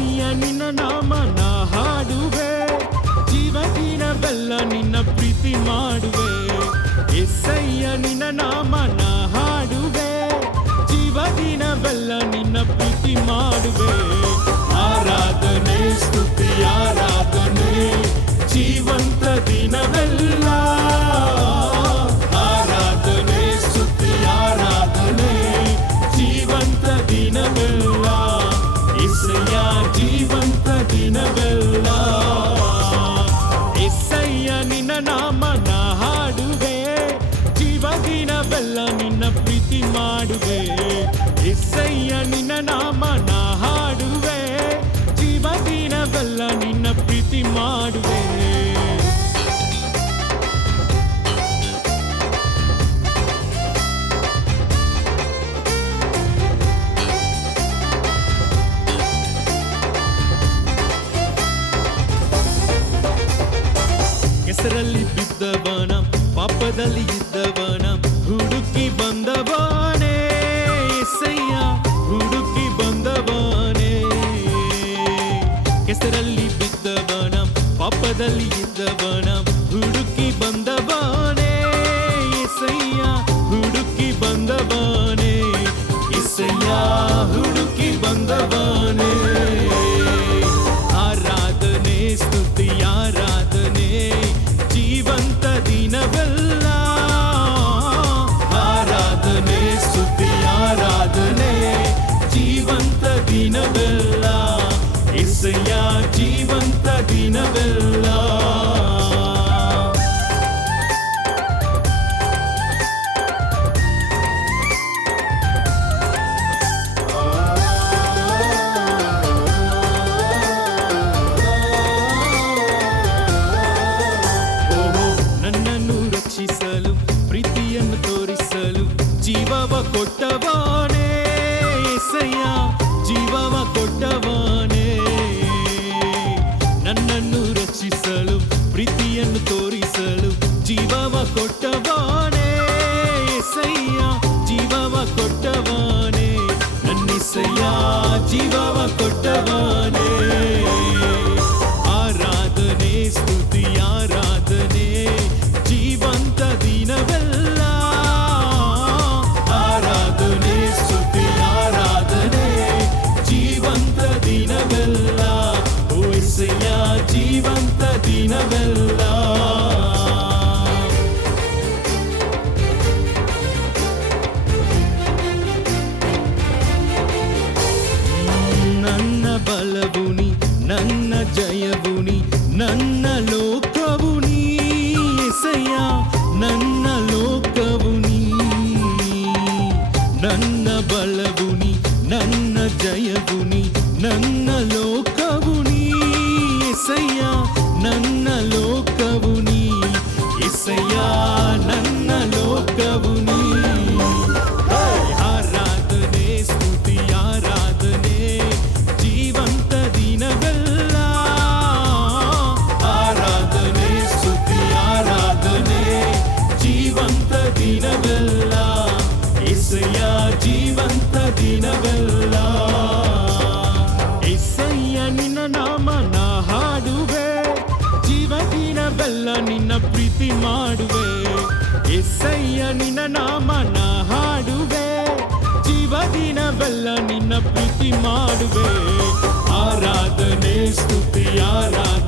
ಎಸ್ಸಯ್ಯ ನಿನ್ನ ನಾಮ ನಾ ಹಾಡುವೆ, ಜೀವದಿನವೆಲ್ಲ ನಿನ್ನ ಪ್ರೀತಿ ಮಾಡುವೆ. ಎಸ್ಸಯ್ಯ ನಿನ್ನ ನಾಮ ನಾ ಹಾಡುವೆ, ಜೀವದಿನವೆಲ್ಲ ನಿನ್ನ ಪ್ರೀತಿ ಮಾಡುವೆ. ಆರಾಧನೆ ಸ್ತುತಿ ಆರಾಧನೆ ಜೀವಂತ ದಿನವೆಲ್ಲ, ಆರಾಧನೆ ಸ್ತುತಿ ಆರಾಧನೆ ಜೀವಂತ ದಿನವೆಲ್ಲ, ಎಸ್ಸಯ್ಯ ಜೀವಂತ ದಿನವೆಲ್ಲ. ಎಸ್ಸಯ್ಯ ನಿನ್ನ ನಾಮ ನಾ ಹಾಡುವೆ, ಜೀವದಿನವೆಲ್ಲ ನಿನ್ನ ಪ್ರೀತಿ ಮಾಡುವೆ. ಎಸ್ಸಯ್ಯ ನಿನ್ನ ನಾಮ ನಾ ಹಾಡುವೆ, ಜೀವದಿನವೆಲ್ಲ ನಿನ್ನ ಪ್ರೀತಿ ಮಾಡುವೆ. ಹೆಸರಲ್ಲಿ ಬಿದ್ದವನ, ಪಾಪದಲ್ಲಿ ಇದ್ದವನ ಹುಡುಕಿ ಬಂದವನೇ. ಎಸ್ಸಯ್ಯ ಹುಡುಕಿ ಬಂದವನೇ. ಹೆಸರಲ್ಲಿ ಬಿದ್ದವನ, ಪಾಪದಲ್ಲಿ ಇದ್ದವನ ಹುಡುಕಿ ಬಂದವನೇ. ಎಸ್ಸಯ್ಯ ಹುಡುಕಿ ಬಂದವನೇ. ಎಸ್ಸಯ್ಯ ಹುಡುಕಿ ಬಂದವನೇ. ಆರಾಧನೆ ಸ್ತುತಿ ಆರಾಧನೆ ಜೀವಂತ ದಿನವೆಲ್ಲ, ಆರಾಧನೆ ಸ್ತುತಿ ಆರಾಧನೆ ಜೀವಂತ ದಿನವೆಲ್ಲ, ಎಸ್ಸಯ್ಯ ಜೀವಂತ ದಿನವೆಲ್ಲ. ಪ್ರೀತಿಯನ್ನು ತೋರಿಸಲು ಜೀವವ ಕೊಟ್ಟವನೇ. ಎಸ್ಸಯ್ಯ ಜೀವವ ಕೊಟ್ಟವನೇ. ನನ್ನನ್ನು ರಕ್ಷಿಸಲು ಪ್ರೀತಿಯನ್ನು ತೋರಿಸಲು ಜೀವವ ಕೊಟ್ಟವನೇ. ಎಸ್ಸಯ್ಯ ಜೀವವ ಕೊಟ್ಟವನೇ. ನನ್ನೆಸ್ಸಯ್ಯ ಜೀವವ ಕೊಟ್ಟವನೇ. ಆರಾಧನೆ ಸ್ತುತಿ ಆರಾಧನೆ ಜೀವಂತ ದಿನವೆಲ್ಲ, ಆರಾಧನೆ ಸ್ತುತಿ ಆರಾಧನೆ ಜೀವಂತ ದಿನವೆಲ್ಲ, ಓ ಎಸ್ಸಯ್ಯ ಜೀವಂತ ದಿನವೆಲ್ಲ. ನನ್ನ ಬಲವು ನೀ, ನನ್ನ ಜಯವು ನೀ, ನನ್ನ ಲೋಕವು ನೀ. ಎಸ್ಸಯ್ಯ ನನ್ನ ಲೋಕವು ನೀ, ನನ್ನ ಬಲವು ನೀ, ನನ್ನ ಜಯವು ನೀ, ನನ್ನ ಲೋಕವು ನೀ. ಎಸ್ಸಯ್ಯ ನನ್ನ ಲೋಕವು ನೀ. ಎಸ್ಸಯ್ಯ ನನ್ನ ಲೋಕವು ನೀ. ಆರಾಧನೆ ಸ್ತುತಿ ಆರಾಧನೆ ಜೀವಂತ ದಿನವೆಲ್ಲ, ಆರಾಧನೆ ಸ್ತುತಿ ಆರಾಧನೆ ಜೀವಂತ ದಿನವೆಲ್ಲ, ಎಸ್ಸಯ್ಯ ಜೀವಂತ ದಿನವೆಲ್ಲ. ಎಸ್ಸಯ್ಯ ನಿನ್ನ ನಾಮ ನಾ ಹಾಡುವೆ, ಜೀವದಿನವೆಲ್ಲ ನಿನ್ನ ಪ್ರೀತಿ ಮಾಡುವೆ. ಎಸ್ಸಯ್ಯ ನಿನ್ನ ನಾಮ ನಾ ಹಾಡುವೆ, ಜೀವದಿನವೆಲ್ಲ ನಿನ್ನ ಪ್ರೀತಿ ಮಾಡುವೆ. ಆರಾಧನೆ ಸ್ತುತಿ ಆರಾಧನೆ